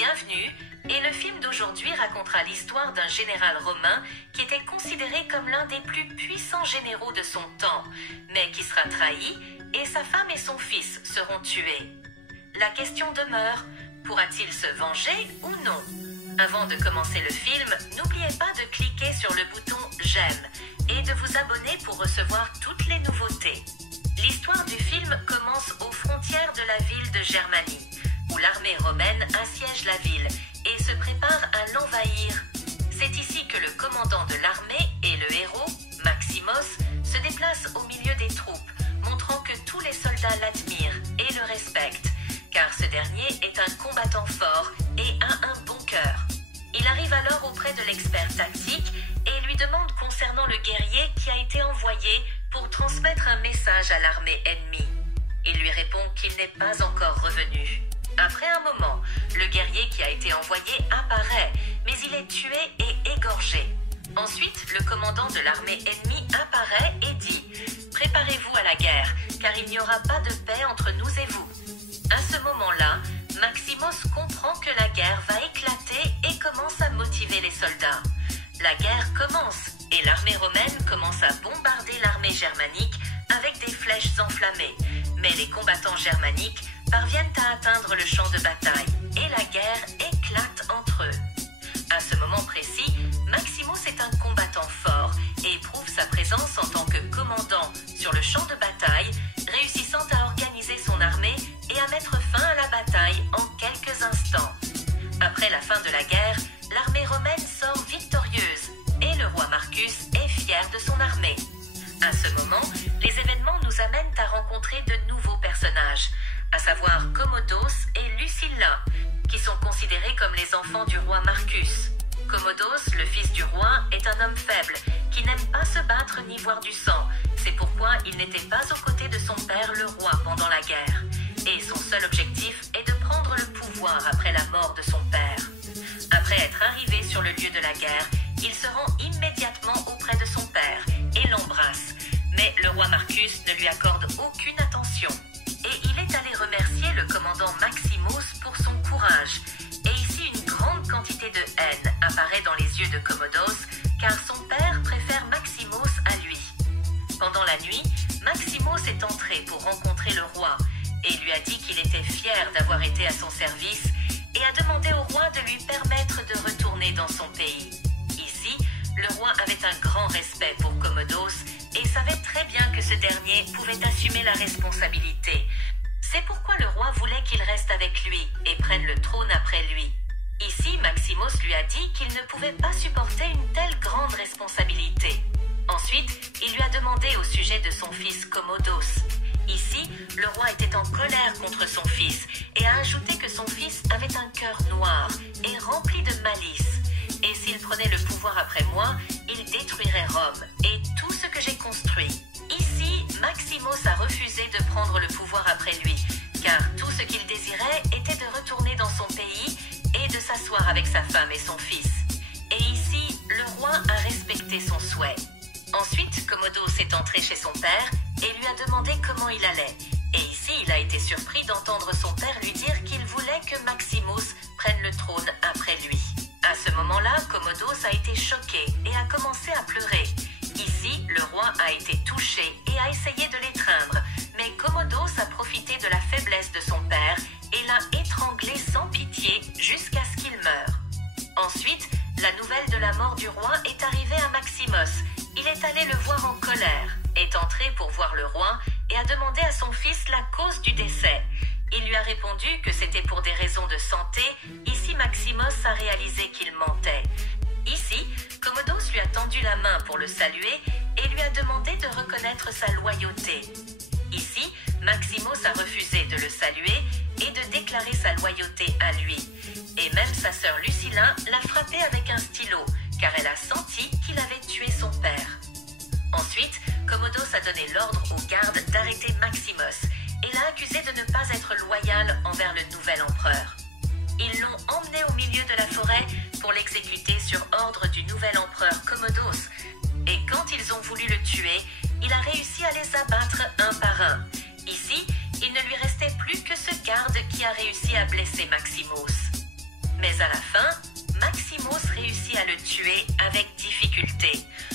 Bienvenue, et le film d'aujourd'hui racontera l'histoire d'un général romain qui était considéré comme l'un des plus puissants généraux de son temps, mais qui sera trahi et sa femme et son fils seront tués. La question demeure, pourra-t-il se venger ou non? Avant de commencer le film, n'oubliez pas de cliquer sur le bouton j'aime et de vous abonner pour recevoir toutes les nouveautés. L'histoire du film commence aux frontières de la ville de Germanie, où l'armée romaine assiège la ville et se prépare à l'envahir. C'est ici que le commandant de l'armée et le héros, Maximos, se déplace au milieu des troupes, montrant que tous les soldats l'admirent et le respectent, car ce dernier est un combattant fort et a un bon cœur. Il arrive alors auprès de l'expert tactique et lui demande concernant le guerrier qui a été envoyé pour transmettre un message à l'armée ennemie. Il lui répond qu'il n'est pas encore revenu. Après un moment, le guerrier qui a été envoyé apparaît, mais il est tué et égorgé. Ensuite, le commandant de l'armée ennemie apparaît et dit « Préparez-vous à la guerre, car il n'y aura pas de paix entre nous et vous. » À ce moment-là, Maximos comprend que la guerre va éclater et commence à motiver les soldats. La guerre commence et l'armée romaine commence à bombarder l'armée germanique avec des flèches enflammées. Mais les combattants germaniques parviennent à atteindre le champ de bataille et la guerre éclate entre eux. À ce moment précis, Maximos est un combattant fort et prouve sa présence en tant que commandant sur le champ de bataille, réussissant à organiser son armée et à mettre fin à la bataille en quelques instants. Après la fin de la guerre, l'armée romaine sort victorieuse et le roi Marcus est fier de son armée. À ce moment, les événements nous amènent à rencontrer de nouveaux personnages, à savoir Commodos et Lucilla, qui sont considérés comme les enfants du roi Marcus. Commodos, le fils du roi, est un homme faible, qui n'aime pas se battre ni voir du sang. C'est pourquoi il n'était pas aux côtés de son père, le roi, pendant la guerre. Et son seul objectif est de prendre le pouvoir après la mort de son père. Après être arrivé sur le lieu de la guerre, il se rend immédiatement auprès de son père et l'embrasse. Mais le roi Marcus ne lui accorde aucune attention. Et il est allé remercier le commandant Maximos pour son courage. Et ici, une grande quantité de haine apparaît dans les yeux de Commodos, car son père préfère Maximos à lui. Pendant la nuit, Maximos est entré pour rencontrer le roi et lui a dit qu'il était fier d'avoir été à son service et a demandé au roi de lui permettre de retourner dans son pays. Ici, le roi avait un grand respect pour Commodos et savait très bien que ce dernier pouvait assumer la responsabilité. C'est pourquoi le roi voulait qu'il reste avec lui et prenne le trône après lui. Ici, Maximos lui a dit qu'il ne pouvait pas supporter une telle grande responsabilité. Ensuite, il lui a demandé au sujet de son fils Commodos. Ici, le roi était en colère contre son fils et a ajouté que son fils avait un cœur noir et rempli de malice. Et s'il prenait le pouvoir après moi, il détruirait Rome et tout ce que j'ai construit. Ici, Maximos a refusé de prendre le pouvoir après lui, car tout ce qu'il désirait était de retourner dans son pays et de s'asseoir avec sa femme et son fils. Et ici, le roi a respecté son souhait. Ensuite, Commodos est entré chez son père et lui a demandé comment il allait. Et ici, il a été surpris d'entendre son père lui dire qu'il voulait que Maximos prenne le trône après lui. À ce moment-là, Commodos a été choqué et a commencé à pleurer. Ici, le roi a été touché et a essayé de l'étreindre, mais Commodos a profité de la faiblesse de son père et l'a étranglé sans pitié jusqu'à ce qu'il meure. Ensuite, la nouvelle de la mort du roi est arrivée à Maximos. Il est allé le voir en colère, est entré pour voir le roi et a demandé à son fils la cause du décès. Il lui a répondu que c'était pour des raisons de santé. Ici, Maximos a réalisé qu'il mentait. Ici, Commodos lui a tendu la main pour le saluer et lui a demandé de reconnaître sa loyauté. Ici, Maximos a refusé de le saluer et de déclarer sa loyauté à lui. Et même sa sœur Lucilla l'a frappé avec un stylo, car elle a senti qu'il avait tué son père. Ensuite, Commodos a donné l'ordre aux gardes d'arrêter Maximos et l'a accusé de ne pas être loyal envers le nouvel empereur. Ils l'ont emmené au milieu de la forêt pour l'exécuter sur ordre du nouvel empereur Commodos. Et quand ils ont voulu le tuer, il a réussi à les abattre un par un. Ici, il ne lui restait plus que ce garde qui a réussi à blesser Maximos. Mais à la fin, Maximos réussit à le tuer avec difficulté,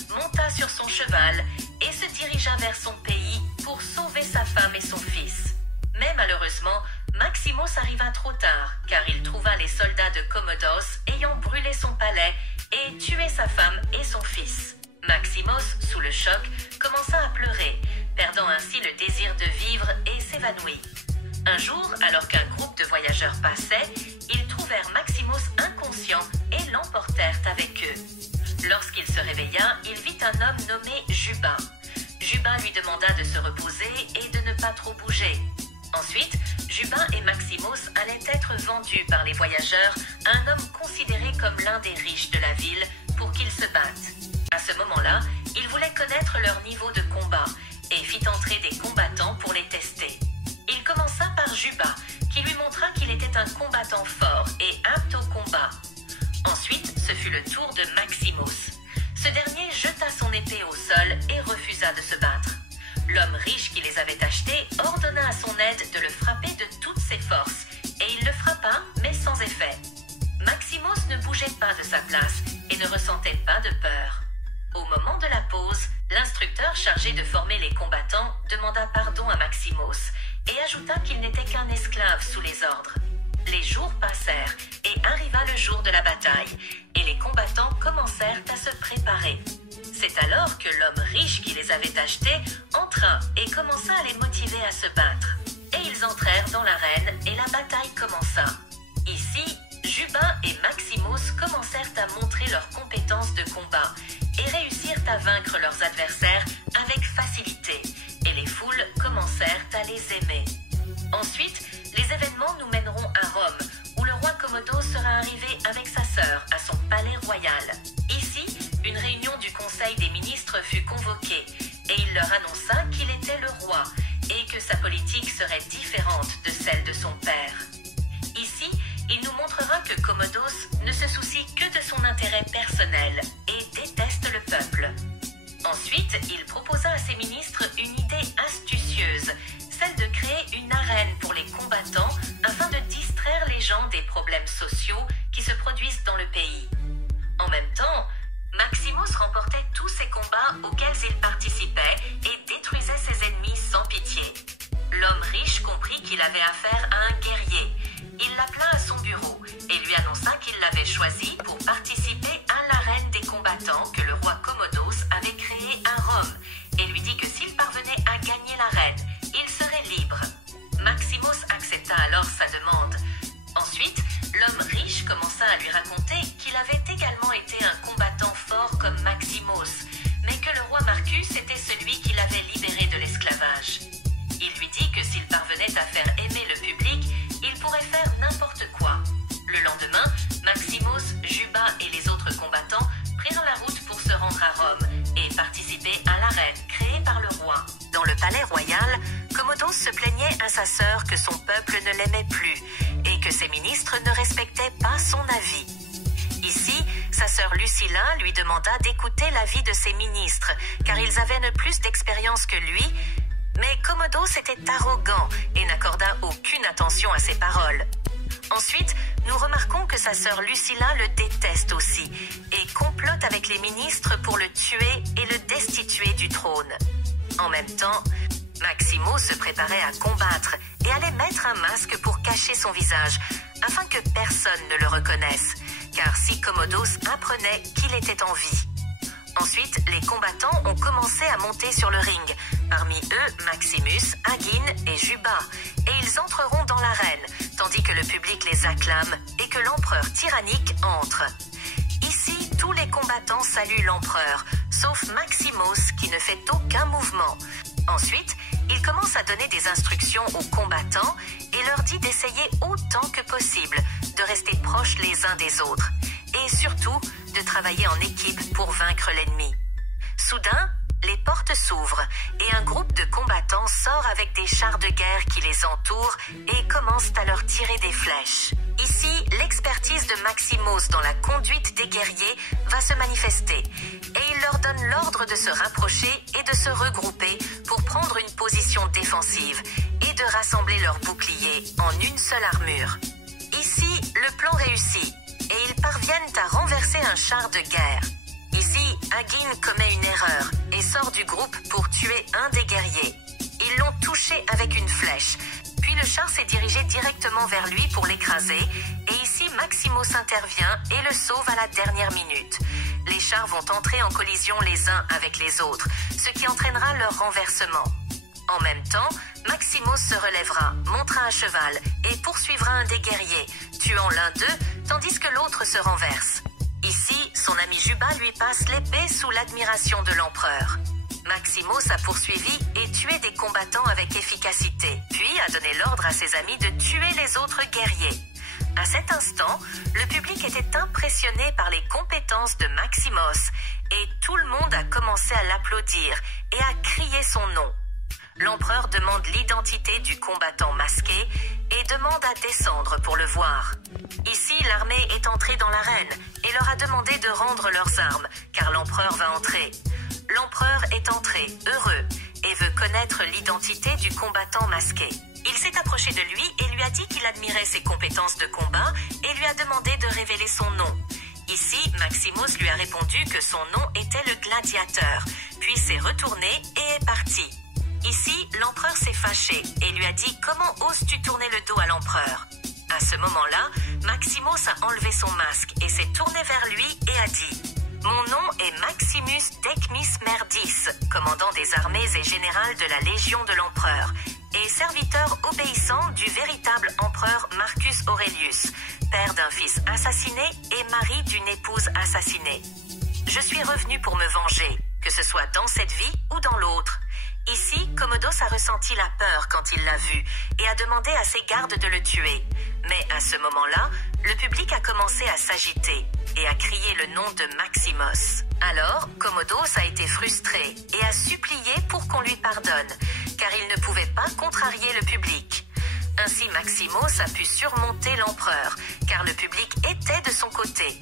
monta sur son cheval et se dirigea vers son pays pour sauver sa femme et son fils. Mais malheureusement, Maximos arriva trop tard car il trouva les soldats de Commodus ayant brûlé son palais et tué sa femme et son fils. Maximos, sous le choc, commença à pleurer, perdant ainsi le désir de vivre et s'évanouit. Un jour, alors qu'un groupe de voyageurs passait, ils trouvèrent Maximos inconscient et l'emportèrent avec eux. Lorsqu'il se réveilla, il vit un homme nommé Jubin. Jubin lui demanda de se reposer et de ne pas trop bouger. Ensuite, Jubin et Maximos allaient être vendus par les voyageurs à un homme considéré comme l'un des riches de la ville pour qu'ils se battent. À ce moment-là, il voulait connaître leur niveau de combat et fit entrer des combattants pour les tester. Il commença par Jubin, qui lui montra qu'il était un combattant fort et apte au combat. Ensuite, ce fut le tour de Maximos. Ce dernier jeta son épée au sol et refusa de se battre. L'homme riche qui les avait achetés ordonna à son aide de le frapper de toutes ses forces, et il le frappa, mais sans effet. Maximos ne bougeait pas de sa place et ne ressentait pas de peur. Au moment de la pause, l'instructeur chargé de former les combattants demanda pardon à Maximos et ajouta qu'il n'était qu'un esclave sous les ordres. Les jours passèrent et arriva le jour de la bataille, et les combattants commencèrent à se préparer. C'est alors que l'homme riche qui les avait achetés entra et commença à les motiver à se battre. Et ils entrèrent dans l'arène et la bataille commença. Ici, Jubin et Maximos commencèrent à montrer leurs compétences de combat et réussirent à vaincre leurs adversaires avec facilité, et les foules commencèrent à les aimer. Ensuite, les événements nous mèneront à Rome, où le roi Commodus sera arrivé avec sa sœur à son palais royal. Ici, une réunion du Conseil des ministres fut convoquée, et il leur annonça qu'il était le roi, et que sa politique serait différente de celle de son père. Ici, il nous montrera que Commodus ne se soucie que de son intérêt personnel et déteste le peuple. Ensuite, il proposa à ses ministres une idée astucieuse, celle de créer une arène pour les combattants afin de distraire les gens des problèmes sociaux qui se produisent dans le pays. En même temps, Maximos remportait tous ces combats auxquels il participait et détruisait ses ennemis sans pitié. L'homme riche comprit qu'il avait affaire à un guerrier. Il l'appela à son bureau et lui annonça qu'il l'avait choisi pour participer à l'arène des combattants que le roi Commodus avait créée à Rome, et lui dit que s'il parvenait à gagner l'arène, il serait libre. Maximos accepta alors sa demande. Ensuite, l'homme riche commença à lui raconter qu'il avait également été un combattant fort comme Maximos, mais que le roi Marcus était celui qui l'avait libéré de l'esclavage. Il lui dit que s'il parvenait à faire aimer le public, il pourrait faire n'importe quoi. Le lendemain, Maximos, Jubin et les autres combattants prirent la route pour se rendre à Rome et participer à l'arène créée par le roi. Dans le palais royal, Commodus se plaignait à sa sœur que son peuple ne l'aimait plus et que ses ministres ne respectaient pas son avis. Ici, sa sœur Lucilla lui demanda d'écouter l'avis de ses ministres, car ils avaient plus d'expérience que lui. Mais Commodus était arrogant et n'accorda aucune attention à ses paroles. Ensuite, nous remarquons que sa sœur Lucilla le déteste aussi et complote avec les ministres pour le tuer et le destituer du trône. En même temps, Maximos se préparait à combattre et allait mettre un masque pour cacher son visage afin que personne ne le reconnaisse, car si Commodus apprenait qu'il était en vie. Ensuite, les combattants ont commencé à monter sur le ring. Parmi eux, Maximus, Agin et Juba. Et ils entreront dans l'arène, tandis que le public les acclame et que l'empereur tyrannique entre. Ici, tous les combattants saluent l'empereur, sauf Maximos qui ne fait aucun mouvement. Ensuite, il commence à donner des instructions aux combattants et leur dit d'essayer autant que possible de rester proches les uns des autres. Et surtout, de travailler en équipe pour vaincre l'ennemi. Soudain, les portes s'ouvrent et un groupe de combattants sort avec des chars de guerre qui les entourent et commencent à leur tirer des flèches. Ici, l'expertise de Maximos dans la conduite des guerriers va se manifester et il leur donne l'ordre de se rapprocher et de se regrouper pour prendre une position défensive et de rassembler leurs boucliers en une seule armure. Ici, le plan réussit parviennent à renverser un char de guerre. Ici, Agin commet une erreur et sort du groupe pour tuer un des guerriers. Ils l'ont touché avec une flèche. Puis le char s'est dirigé directement vers lui pour l'écraser. Et ici, Maximos intervient et le sauve à la dernière minute. Les chars vont entrer en collision les uns avec les autres, ce qui entraînera leur renversement. En même temps, Maximos se relèvera, montera à cheval et poursuivra un des guerriers, tuant l'un d'eux tandis que l'autre se renverse. Ici, son ami Juba lui passe l'épée sous l'admiration de l'empereur. Maximos a poursuivi et tué des combattants avec efficacité, puis a donné l'ordre à ses amis de tuer les autres guerriers. À cet instant, le public était impressionné par les compétences de Maximos et tout le monde a commencé à l'applaudir et à crier son nom. L'empereur demande l'identité du combattant masqué et demande à descendre pour le voir. Ici, l'armée est entrée dans l'arène et leur a demandé de rendre leurs armes, car l'empereur va entrer. L'empereur est entré, heureux, et veut connaître l'identité du combattant masqué. Il s'est approché de lui et lui a dit qu'il admirait ses compétences de combat et lui a demandé de révéler son nom. Ici, Maximos lui a répondu que son nom était le gladiateur, puis s'est retourné et est parti. Ici, l'empereur s'est fâché et lui a dit « Comment oses-tu tourner le dos à l'empereur ?» À ce moment-là, Maximos a enlevé son masque et s'est tourné vers lui et a dit « Mon nom est Maximus Decmis Merdis, commandant des armées et général de la Légion de l'empereur, et serviteur obéissant du véritable empereur Marcus Aurelius, père d'un fils assassiné et mari d'une épouse assassinée. Je suis revenu pour me venger, que ce soit dans cette vie ou dans l'autre. » Ici, Commodus a ressenti la peur quand il l'a vu et a demandé à ses gardes de le tuer. Mais à ce moment-là, le public a commencé à s'agiter et a crié le nom de Maximos. Alors, Commodus a été frustré et a supplié pour qu'on lui pardonne, car il ne pouvait pas contrarier le public. Ainsi, Maximos a pu surmonter l'empereur, car le public était de son côté.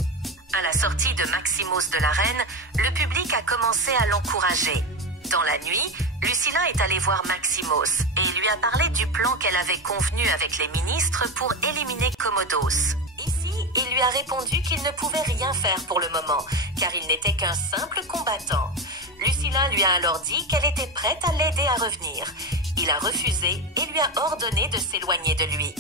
À la sortie de Maximos de l'arène, le public a commencé à l'encourager. Dans la nuit, Lucilla est allée voir Maximos et lui a parlé du plan qu'elle avait convenu avec les ministres pour éliminer Commodus. Ici, il lui a répondu qu'il ne pouvait rien faire pour le moment, car il n'était qu'un simple combattant. Lucilla lui a alors dit qu'elle était prête à l'aider à revenir. Il a refusé et lui a ordonné de s'éloigner de lui.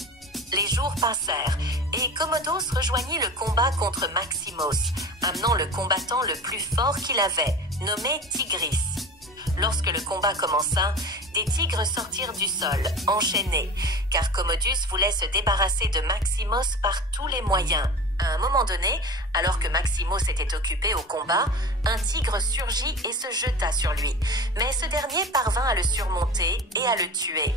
Les jours passèrent et Commodus rejoignit le combat contre Maximos, amenant le combattant le plus fort qu'il avait, nommé Tigris. Lorsque le combat commença, des tigres sortirent du sol, enchaînés, car Commodus voulait se débarrasser de Maximos par tous les moyens. À un moment donné, alors que Maximos était occupé au combat, un tigre surgit et se jeta sur lui, mais ce dernier parvint à le surmonter et à le tuer.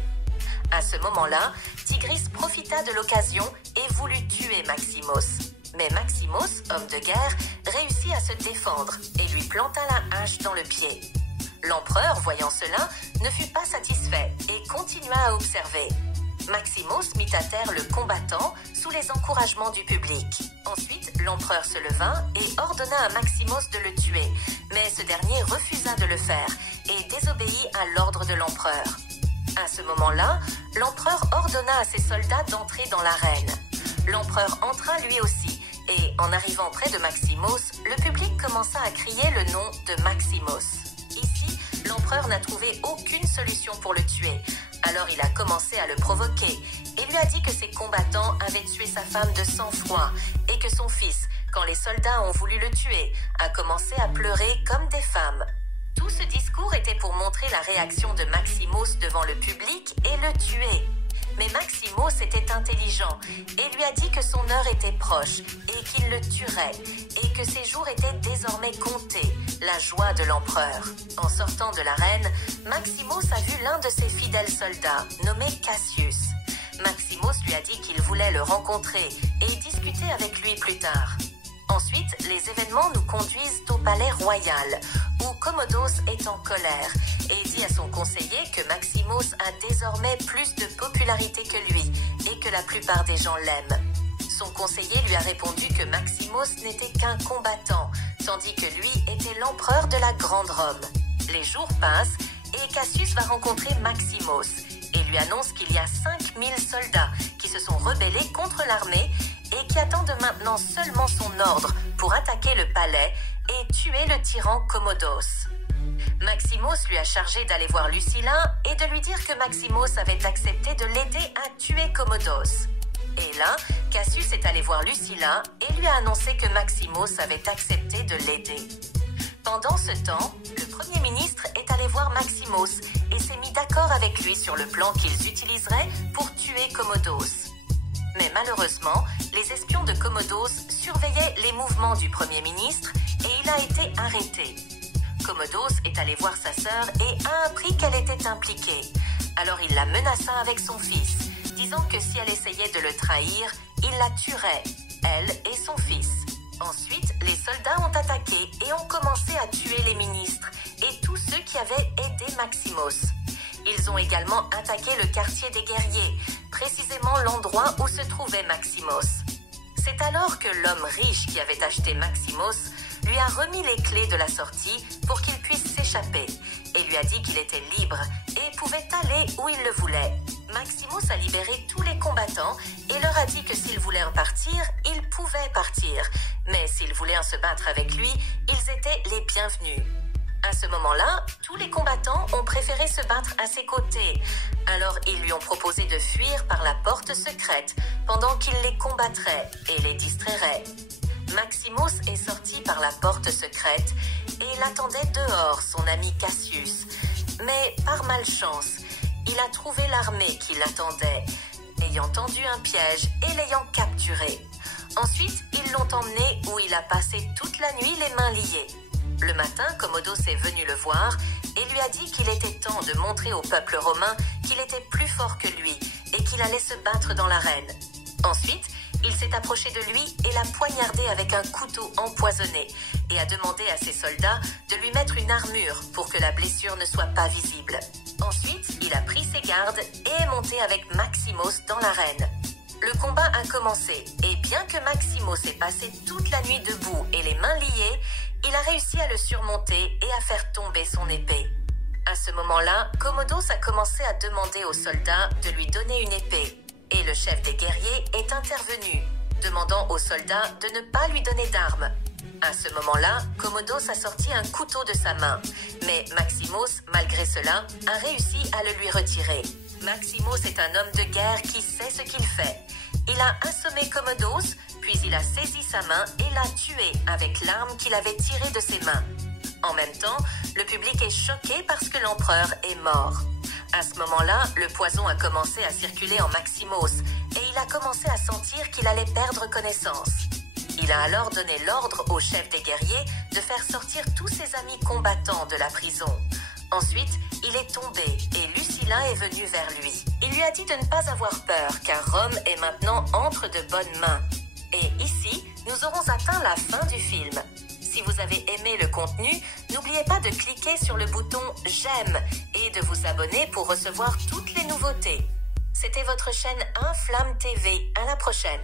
À ce moment-là, Tigris profita de l'occasion et voulut tuer Maximos. Mais Maximos, homme de guerre, réussit à se défendre et lui planta la hache dans le pied. L'empereur, voyant cela, ne fut pas satisfait et continua à observer. Maximos mit à terre le combattant sous les encouragements du public. Ensuite, l'empereur se leva et ordonna à Maximos de le tuer, mais ce dernier refusa de le faire et désobéit à l'ordre de l'empereur. À ce moment-là, l'empereur ordonna à ses soldats d'entrer dans l'arène. L'empereur entra lui aussi, et en arrivant près de Maximos, le public commença à crier le nom de Maximos. Ici, l'empereur n'a trouvé aucune solution pour le tuer, alors il a commencé à le provoquer et lui a dit que ses combattants avaient tué sa femme de sang-froid et que son fils, quand les soldats ont voulu le tuer, a commencé à pleurer comme des femmes. Tout ce discours était pour montrer la réaction de Maximos devant le public et le tuer. Mais Maximos était intelligent et lui a dit que son heure était proche et qu'il le tuerait et que ses jours étaient désormais comptés, la joie de l'empereur. En sortant de l'arène, Maximos a vu l'un de ses fidèles soldats, nommé Cassius. Maximos lui a dit qu'il voulait le rencontrer et discuter avec lui plus tard. Ensuite, les événements nous conduisent au palais royal, où Commodus est en colère et dit à son conseiller que Maximos a désormais plus de popularité que lui et que la plupart des gens l'aiment. Son conseiller lui a répondu que Maximos n'était qu'un combattant, tandis que lui était l'empereur de la Grande Rome. Les jours passent et Cassius va rencontrer Maximos et lui annonce qu'il y a 5000 soldats qui se sont rebellés contre l'armée et qui attendent maintenant seulement son ordre pour attaquer le palais et tuer le tyran Commodos. Maximos lui a chargé d'aller voir Lucilla et de lui dire que Maximos avait accepté de l'aider à tuer Commodos. Et là, Cassius est allé voir Lucilla et lui a annoncé que Maximos avait accepté de l'aider. Pendant ce temps, le Premier ministre est allé voir Maximos et s'est mis d'accord avec lui sur le plan qu'ils utiliseraient pour tuer Commodos. Mais malheureusement, les espions de Commodos surveillaient les mouvements du Premier ministre et il a été arrêté. Commodos est allé voir sa sœur et a appris qu'elle était impliquée. Alors il la menaça avec son fils, disant que si elle essayait de le trahir, il la tuerait, elle et son fils. Ensuite, les soldats ont attaqué et ont commencé à tuer les ministres et tous ceux qui avaient aidé Maximos. Ils ont également attaqué le quartier des guerriers, précisément l'endroit où se trouvait Maximos. C'est alors que l'homme riche qui avait acheté Maximos lui a remis les clés de la sortie pour qu'il puisse s'échapper et lui a dit qu'il était libre et pouvait aller où il le voulait. Maximos a libéré tous les combattants et leur a dit que s'ils voulaient partir, ils pouvaient partir. Mais s'ils voulaient se battre avec lui, ils étaient les bienvenus. À ce moment-là, tous les combattants ont préféré se battre à ses côtés. Alors ils lui ont proposé de fuir par la porte secrète pendant qu'il les combattrait et les distrairait. Maximos est sorti par la porte secrète et il attendait dehors son ami Cassius. Mais par malchance, il a trouvé l'armée qui l'attendait, ayant tendu un piège et l'ayant capturé. Ensuite, ils l'ont emmené où il a passé toute la nuit les mains liées. Le matin, Commodos est venu le voir et lui a dit qu'il était temps de montrer au peuple romain qu'il était plus fort que lui et qu'il allait se battre dans l'arène. Ensuite, il s'est approché de lui et l'a poignardé avec un couteau empoisonné et a demandé à ses soldats de lui mettre une armure pour que la blessure ne soit pas visible. Ensuite, il a pris ses gardes et est monté avec Maximos dans l'arène. Le combat a commencé et bien que Maximos ait passé toute la nuit debout et les mains liées, il a réussi à le surmonter et à faire tomber son épée. À ce moment-là, Commodos a commencé à demander aux soldats de lui donner une épée. Et le chef des guerriers est intervenu, demandant aux soldats de ne pas lui donner d'armes. À ce moment-là, Commodos a sorti un couteau de sa main, mais Maximos, malgré cela, a réussi à le lui retirer. Maximos est un homme de guerre qui sait ce qu'il fait. Il a assommé Commodos, puis il a saisi sa main et l'a tué avec l'arme qu'il avait tirée de ses mains. En même temps, le public est choqué parce que l'empereur est mort. À ce moment-là, le poison a commencé à circuler en Maximos et il a commencé à sentir qu'il allait perdre connaissance. Il a alors donné l'ordre au chef des guerriers de faire sortir tous ses amis combattants de la prison. Ensuite, il est tombé et Lucilla est venue vers lui. Il lui a dit de ne pas avoir peur car Rome est maintenant entre de bonnes mains. Et ici, nous aurons atteint la fin du film. Si vous avez aimé le contenu, n'oubliez pas de cliquer sur le bouton « J'aime » et de vous abonner pour recevoir toutes les nouveautés. C'était votre chaîne Inflamme TV. À la prochaine.